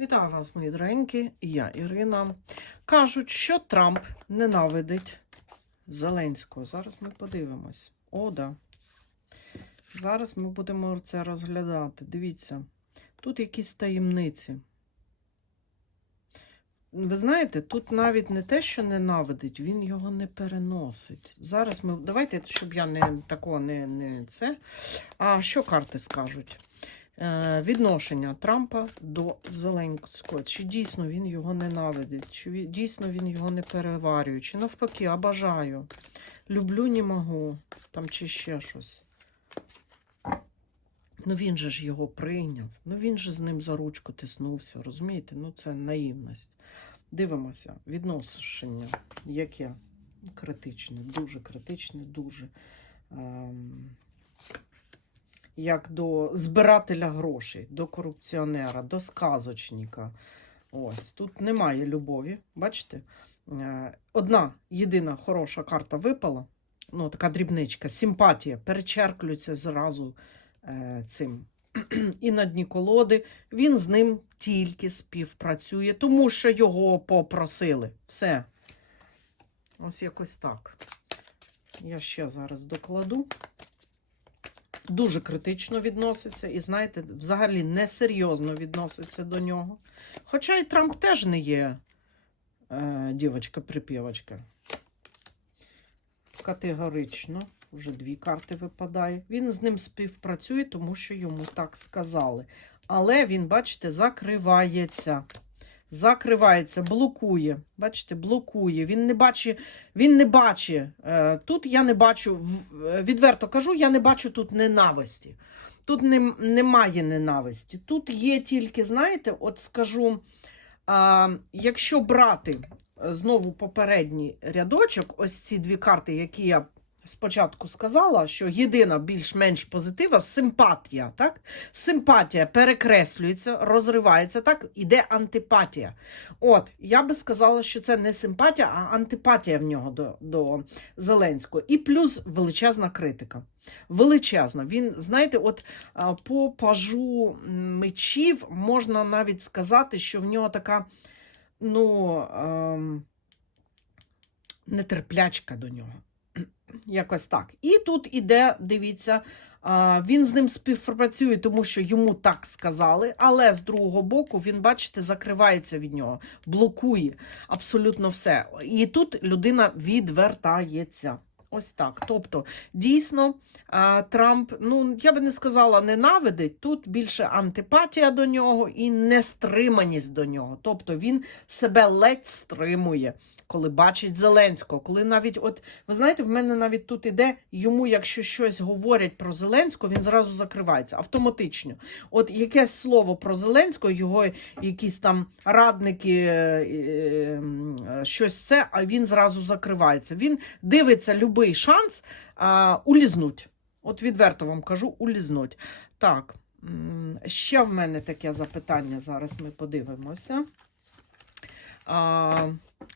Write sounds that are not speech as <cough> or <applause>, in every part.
Вітаю вас, мої доренькі, я Ірина. Кажуть, що Трамп ненавидить Зеленського. Зараз ми подивимось. О, да. Зараз ми будемо це розглядати. Дивіться, тут якісь таємниці. Ви знаєте, тут навіть не те, що ненавидить, він його не переносить. Зараз ми. Давайте, щоб я не такого не, не це. А що карти скажуть? Е, Відношення Трампа до Зеленського. Чи дійсно він його ненавидить, чи дійсно він його не переварює, чи навпаки, а бажаю. Люблю, не можу, там чи ще щось. Ну він же ж його прийняв. Ну він же з ним за ручку тиснувся, розумієте? Ну це наївність. Дивимося, відношення, яке критичне, дуже критичне, дуже. Ем, як до збирателя грошей, до корупціонера, до сказочника. Ось тут немає любові. Бачите? Е, Одна єдина хороша карта випала. Ну, така дрібничка, симпатія, перечерклюється зразу е, цим. І на дні колоди він з ним тільки співпрацює, тому що його попросили. Все. Ось якось так. Я ще зараз докладу дуже критично відноситься і, знаєте, взагалі несерйозно відноситься до нього. Хоча і Трамп теж не є е, дівочка-припівочка. Категорично, вже дві карти випадає. Він з ним співпрацює, тому що йому так сказали. Але він, бачите, закривається. Закривається, блокує. Бачите, блокує. Він не бачить, він не бачить. Е, тут я не бачу, е, відверто кажу, я не бачу тут ненависті. Тут не, немає ненависті. Тут є тільки, знаєте, от скажу, якщо брати е, знову попередній рядочок, ось ці дві карти, які я спочатку сказала, що єдина більш-менш позитива симпатія. Так? Симпатія перекреслюється, розривається, так, іде антипатія. От, я би сказала, що це не симпатія, а антипатія в нього до, до Зеленського. І плюс величезна критика. Величезна. Він, знаєте, от по пажу мечів можна навіть сказати, що в нього така, ну, ем, нетерплячка до нього. Якось так. І тут іде, дивіться, він з ним співпрацює, тому що йому так сказали, але з другого боку він, бачите, закривається від нього, блокує абсолютно все. І тут людина відвертається. Ось так. Тобто, дійсно, Трамп, ну я би не сказала, ненавидить. Тут більше антипатія до нього і нестриманість до нього. Тобто він себе ледь стримує, коли бачить Зеленського. Коли навіть, от ви знаєте, в мене навіть тут іде йому, якщо щось говорять про Зеленського, він зразу закривається автоматично. От якесь слово про Зеленського, його якісь там радники, е, е, щось це, а він зразу закривається. Він дивиться будь-який шанс а, улізнуть. От відверто вам кажу, улізнуть. Так, ще в мене таке запитання. Зараз ми подивимося.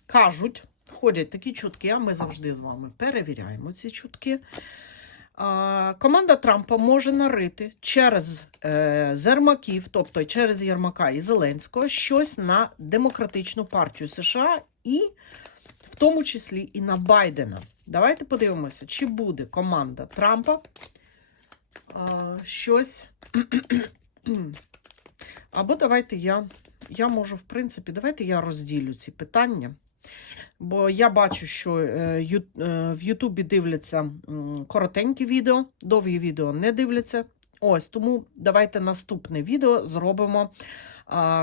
Кажуть, ходять такі чутки, а ми завжди з вами перевіряємо ці чутки. Команда Трампа може нарити через е, Зермаків, тобто через Єрмака і Зеленського, щось на демократичну партію США і в тому числі і на Байдена. Давайте подивимося, чи буде команда Трампа щось. <clears throat> Або давайте я, я можу, в принципі, давайте я розділю ці питання. Бо я бачу, що е, е, в Ютубі дивляться коротенькі відео, довгі відео не дивляться. Ось тому давайте наступне відео зробимо.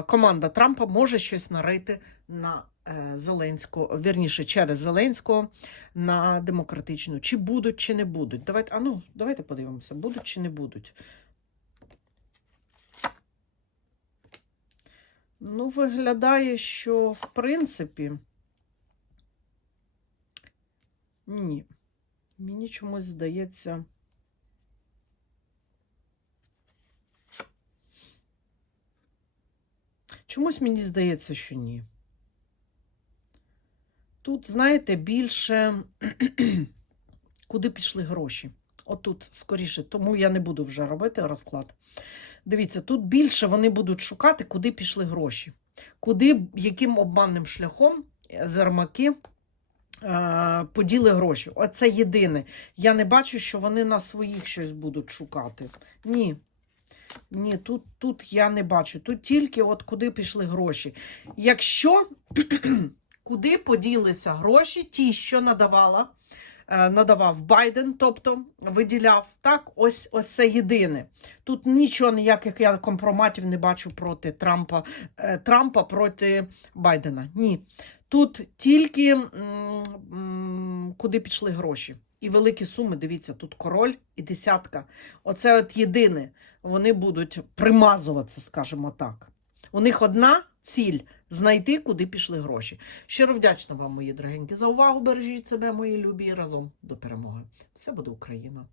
Команда Трампа може щось нарити на е, Зеленського, вірніше, через Зеленського на демократичну. Чи будуть, чи не будуть. Давайте, а ну, давайте подивимося, будуть чи не будуть. Ну, виглядає, що в принципі. Ні. Мені чомусь здається. Чомусь мені здається, що ні. Тут, знаєте, більше <clears throat> куди пішли гроші. Отут, скоріше, тому я не буду вже робити розклад. Дивіться, тут більше вони будуть шукати, куди пішли гроші. Куди, яким обманним шляхом е, зермаки е, поділи гроші. Оце єдине. Я не бачу, що вони на своїх щось будуть шукати. Ні. Ні, тут, тут я не бачу. Тут тільки от куди пішли гроші. Якщо куди поділися гроші, ті, що надавала, е, надавав Байден, тобто виділяв, так, ось, ось це єдине. Тут нічого, ніяких я компроматів не бачу проти Трампа, е, Трампа проти Байдена. Ні. Тут тільки м, м, куди пішли гроші. І великі суми, дивіться, тут король і десятка. Оце от єдине. Вони будуть примазуватися, скажімо так. У них одна ціль знайти, куди пішли гроші. Щиро вдячна вам, мої дорогенькі, за увагу. Бережіть себе, мої любі, разом до перемоги. Все буде Україна!